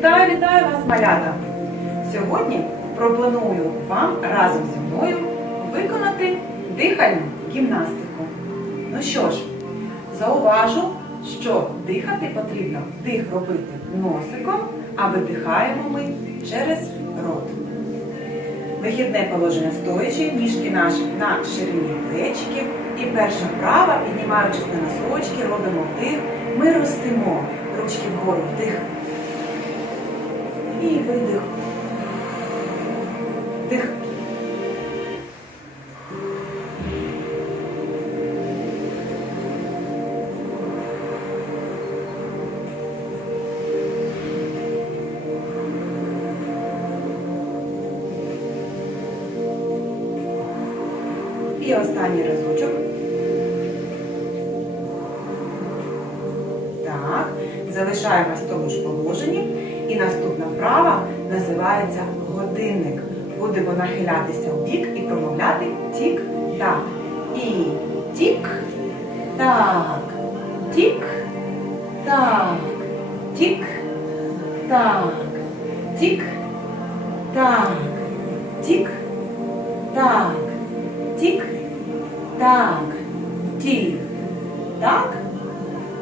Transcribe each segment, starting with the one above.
Вітаю, вітаю вас, малята! Сьогодні пропоную вам разом зі мною виконати дихальну гімнастику. Ну що ж, зауважу, що дихати потрібно вдих робити носиком, а видихаємо ми через рот. Вихідне положення стоячи, ніжки наші на ширині плечиків. І перша вправа, піднімаючись на носочки, робимо вдих. Ми ростимо ручки вгору вдих. І видих. Вдих. І останній разочок. Так, залишаємось в тому ж положенні. І наступна вправа називається годинник. Будемо нахилятися в бік і промовляти тік-так. І тік-так. Тік-так. Тік-так. Тік-так. Тік-так. Тік, так, тік, так,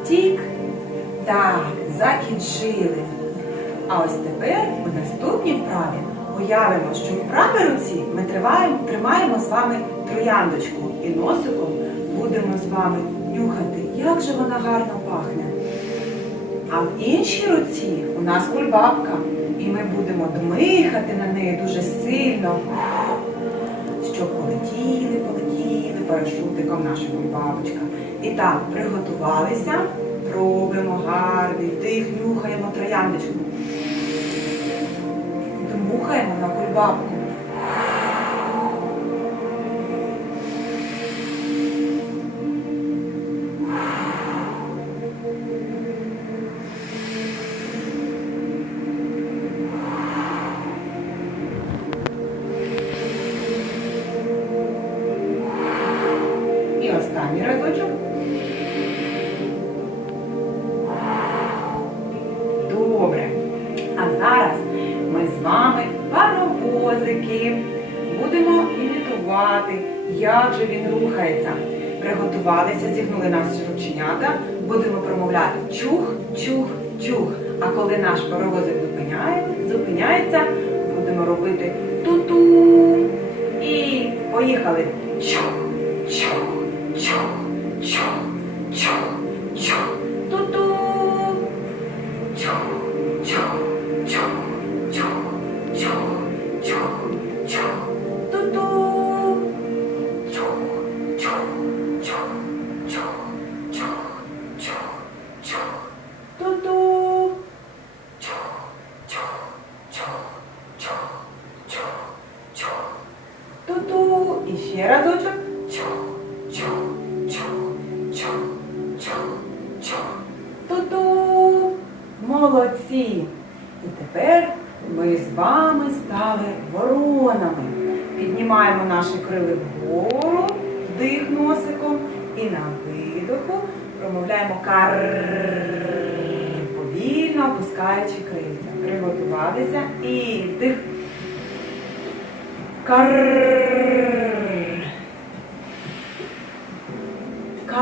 тік, так, закінчили. А ось тепер у наступній вправі уявимо, що в правій руці ми триваємо, тримаємо з вами трояндочку і носиком будемо з вами нюхати, як же вона гарно пахне. А в іншій руці у нас кульбабка, і ми будемо дмихати на неї дуже сильно щоб полетіли, полетіли парашутиком наша бабочка. І так, приготувалися, робимо гарний вдих, нюхаємо трояндочку. Дмухаємо на кульбабку. Імітувати, як же він рухається. Приготувалися, зігнули наші рученята. Будемо промовляти чух, чух, чух. А коли наш паровозик зупиняє, зупиняється, будемо робити ту-ту. І поїхали. Чух, чух, чух, чух, чух, чух, ту-ту. Чух, І ще разочок. Чух, чух, чух, чух, чух, чух. Ту-ту. Молодці. І тепер ми з вами стали воронами. Піднімаємо наші крили вгору, вдих носиком і на видоху промовляємо кар повільно опускаючи крильця. Приготувалися і вдих. Кар. А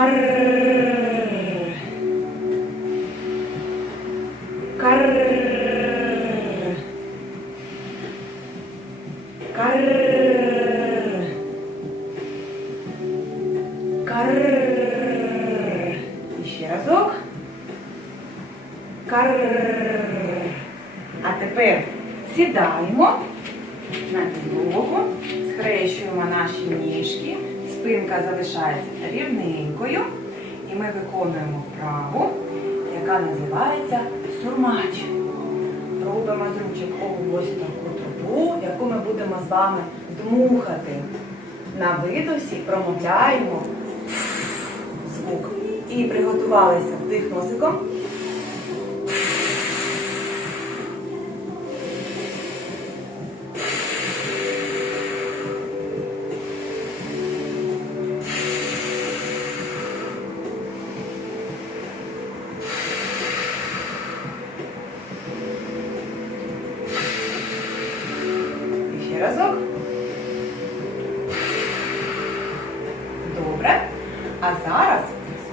тепер сідаємо на підлогу, схрещуємо наші ніжки, спинка залишається рівненькою. І ми виконуємо вправу, яка називається сурмач. Робимо з ручок ось таку трубу, яку ми будемо з вами дмухати. На видосі промовляємо звук. І приготувалися вдих носиком.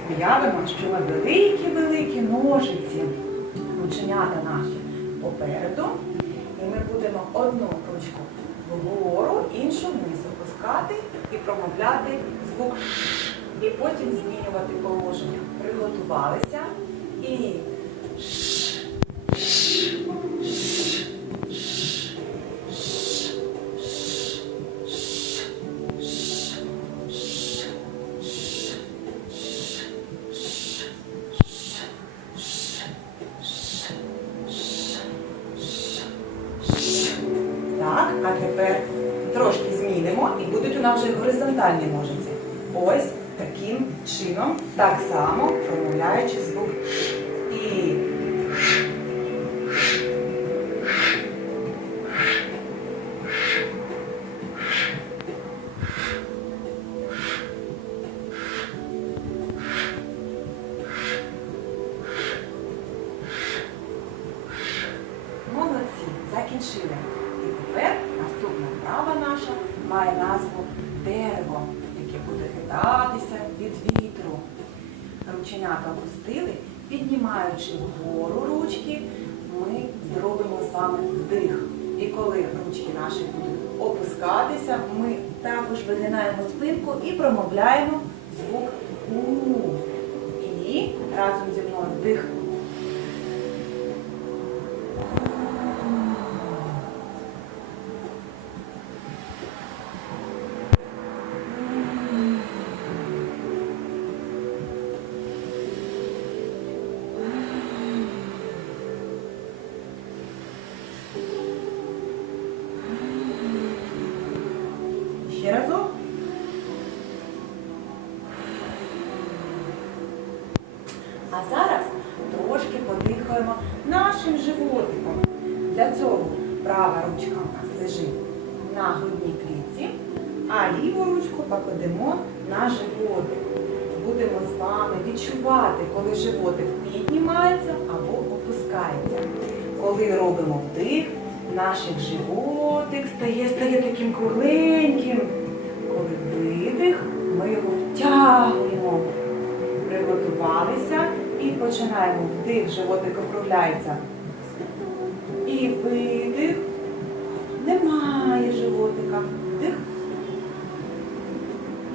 Уявимо, що ми великі-великі ножиці, рученята наші попереду. І ми будемо одну ручку вгору, іншу вниз опускати і промовляти звук «ш». І потім змінювати положення. Приготувалися і а тепер трошки змінимо і будуть у нас вже горизонтальні ножиці. Ось таким чином, так само промовляючи звук буде від вітру. Рученята опустили, піднімаючи вгору ручки, ми зробимо вами вдих. І коли ручки наші будуть опускатися, ми також вигинаємо спинку і промовляємо звук У. І разом зі мною вдих. Подихаємо нашим животиком. Для цього права ручка у нас лежить на грудній клітці, а ліву ручку покладемо на животик. Будемо з вами відчувати, коли животик піднімається або опускається. Коли робимо вдих, наш животик стає, стає таким кругленьким. Починаємо вдих, животик округляється. І видих. Немає животика. Вдих.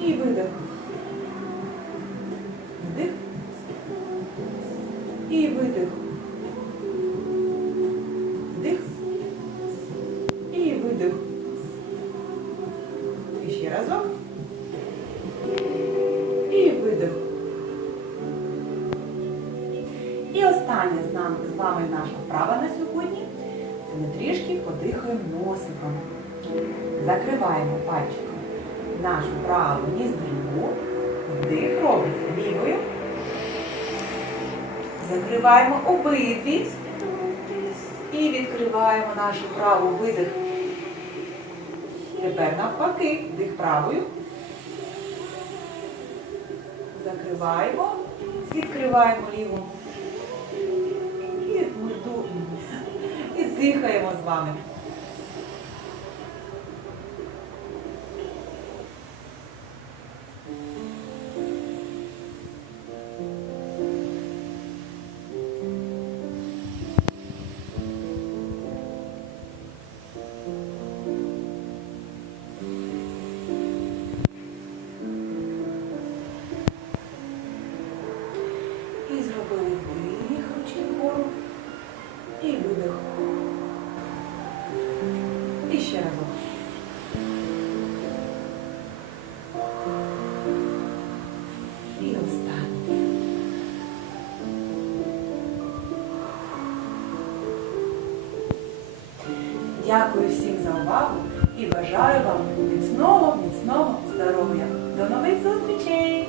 І видих. Вдих. І видих. І остання з нами з вами наша вправа на сьогодні. Це ми трішки подихаємо носиком. Закриваємо пальчиком нашу праву ніздрю. Вдих робиться лівою. Закриваємо обидві. І відкриваємо нашу праву видих. Тепер навпаки, вдих правою. Закриваємо, відкриваємо ліву. Дихаємо з вами. Дякую всім за увагу і бажаю вам міцного, міцного здоров'я. До нових зустрічей!